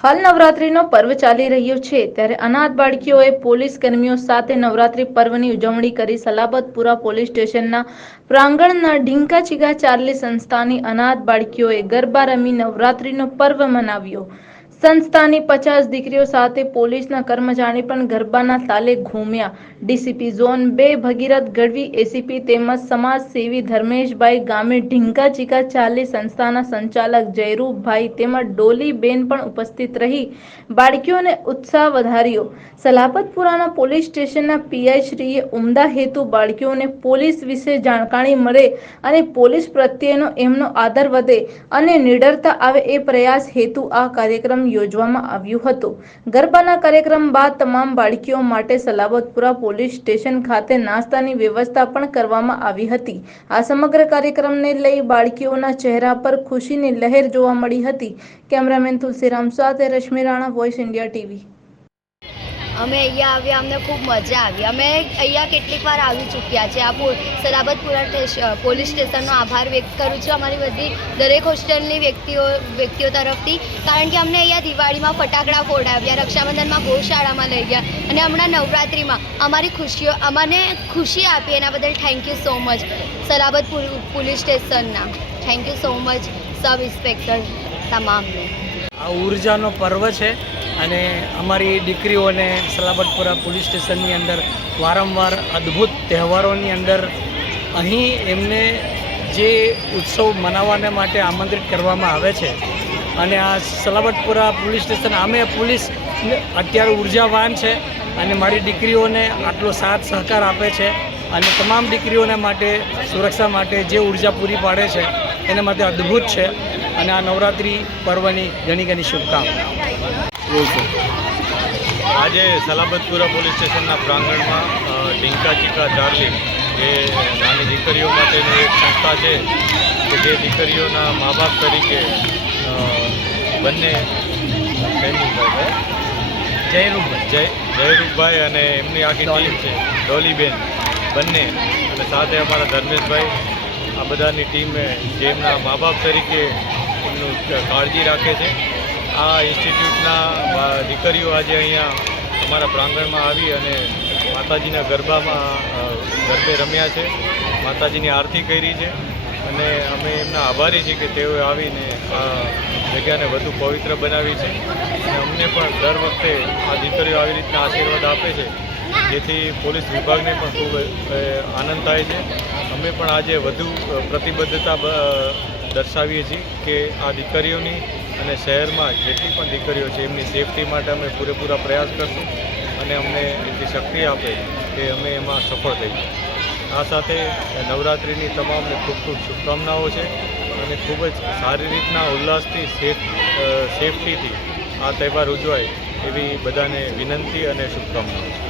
હાલ નવરાત્રીનો પર્વ ચાલી રહ્યો છે ત્યારે અનાથ બાળકીઓએ પોલીસ કર્મીઓ સાથે નવરાત્રી પર્વની ઉજવણી કરી સલાબતપુરા પોલીસ સ્ટેશનના પ્રાંગણના ઢીંકા ચીકા ચાર્લી સંસ્થાની અનાથ બાળકીઓએ ગરબા રમી નવરાત્રીનો પર્વ મનાવ્યો। સંસ્થાની 50 દીકરીઓ સાથે પોલીસના કર્મચારી પણ ગરબાના તાલે ઘૂમ્યા। ડીસીપી ઝોન 2 ભગીરથ ગઢવી, એસીપી તેમજ સમાજસેવી ધર્મેશભાઈ ગામે, ઢીંકા ચીકા ચાર્લી સંસ્થાના સંચાલક જયરૂપભાઈ તેમજ ડોલીબેન પણ ઉપસ્થિત રહી બાળકીઓને ઉત્સાહ વધાર્યો। સલાબતપુરાના પોલીસ સ્ટેશનના પીઆઈ શ્રીએ ઉમદા હેતુ બાળકીઓને પોલીસ વિશે જાણકારી મળે અને પોલીસ પ્રત્યેનો એમનો આદર વધે અને નિડરતા આવે એ પ્રયાસ હેતુ આ કાર્યક્રમ યોજવામાં આવ્યો હતો। ગરબાના કાર્યક્રમ બાદ તમામ બાળકીઓ માટે સલાબતપુરા પોલીસ સ્ટેશન ખાતે નાસ્તાની વ્યવસ્થા પણ કરવામાં આવી હતી। આ સમગ્ર કાર્યક્રમને લઈ બાળકીઓના ચહેરા પર ખુશીની લહેર જોવા મળી હતી। કેમેરામેન તુલસીરામ સાથે Rashmi Rana, voice India TV. અમે અહીંયા આવ્યા, અમને ખૂબ મજા આવી। અમે અહીંયા કેટલીક વાર આવી ચૂક્યા છે। આ સલાબતપુરા પોલીસ સ્ટેશનનો આભાર વ્યક્ત કરું છું અમારી બધી દરેક હોસ્ટેલની વ્યક્તિઓ તરફથી, કારણ કે અમને અહીંયા દિવાળીમાં ફટાકડા ફોડાવ્યા, રક્ષાબંધનમાં ગૌશાળામાં લઈ ગયા અને હમણાં નવરાત્રિમાં અમને ખુશી આપી। એના બદલ thank you so much Salabatpur police સ્ટેશનના। Thank you so much sub inspector તમામને। આ ઉર્જાનો પર્વ છે અને અમારી દીકરીઓને સલાબતપુરા પોલીસ સ્ટેશનની અંદર વારંવાર અદ્ભુત તહેવારોની અંદર અહીં એમને જે ઉત્સવ મનાવવાને માટે આમંત્રિત કરવામાં આવે છે અને આ સલાબતપુરા પોલીસ સ્ટેશન આમે પોલીસ અત્યારે ઉર્જાવાન છે અને મારી દીકરીઓને આટલો સાથ સહકાર આપે છે અને તમામ દીકરીઓને માટે સુરક્ષા માટે જે ઉર્જા પૂરી પાડે છે એના માટે અદ્ભુત છે અને આ નવરાત્રિ પર્વની ઘણી શુભકામનાઓ। આજે સલાબતપુરા પોલીસ સ્ટેશનના પ્રાંગણમાં ઢીંકા ચીકા ચાર્લી એ નાની દીકરીઓ માટેની એક સંસ્થા છે કે જે દીકરીઓના મા બાપ તરીકે બંને જયરૂપભાઈ અને એમની આખી ટીમ છે, ડોલીબેન બંને, અને સાથે અમારા ધર્મેશભાઈ, આ બધાની ટીમે જેમના મા બાપ તરીકે એમનું કાળજી રાખે છે। આ ઇન્સ્ટિટ્યૂટના દીકરીઓ આજે અહીંયા અમારા પ્રાંગણમાં આવી અને માતાજીના ગરબે રમ્યા છે, માતાજીની આરતી કરી છે અને અમે એમના આભારી છીએ કે તેઓએ આવીને આ જગ્યાને વધુ પવિત્ર બનાવી છે અને અમને પણ દર વખતે આ દીકરીઓ આવી રીતના આશીર્વાદ આપે છે, જેથી પોલીસ વિભાગને પણ ખૂબ આનંદ થાય છે। અમે પણ આજે વધુ પ્રતિબદ્ધતા દર્શાવીએ છીએ કે આ દીકરીઓની અને શહેરમાં જેટલી પણ દીકરીઓ છે એમની સેફટી માટે અમે પૂરેપૂરા પ્રયાસ કરશું અને અમને એટલી શક્તિ આપે કે અમે એમાં સફળ થઈએ। આ સાથે નવરાત્રિની તમામને ખૂબ શુભકામનાઓ છે અને ખૂબ જ સારી રીતના ઉલ્લાસથી સેફટીથી આ તહેવાર ઉજવાય એવી બધાને વિનંતી અને શુભકામનાઓ છે।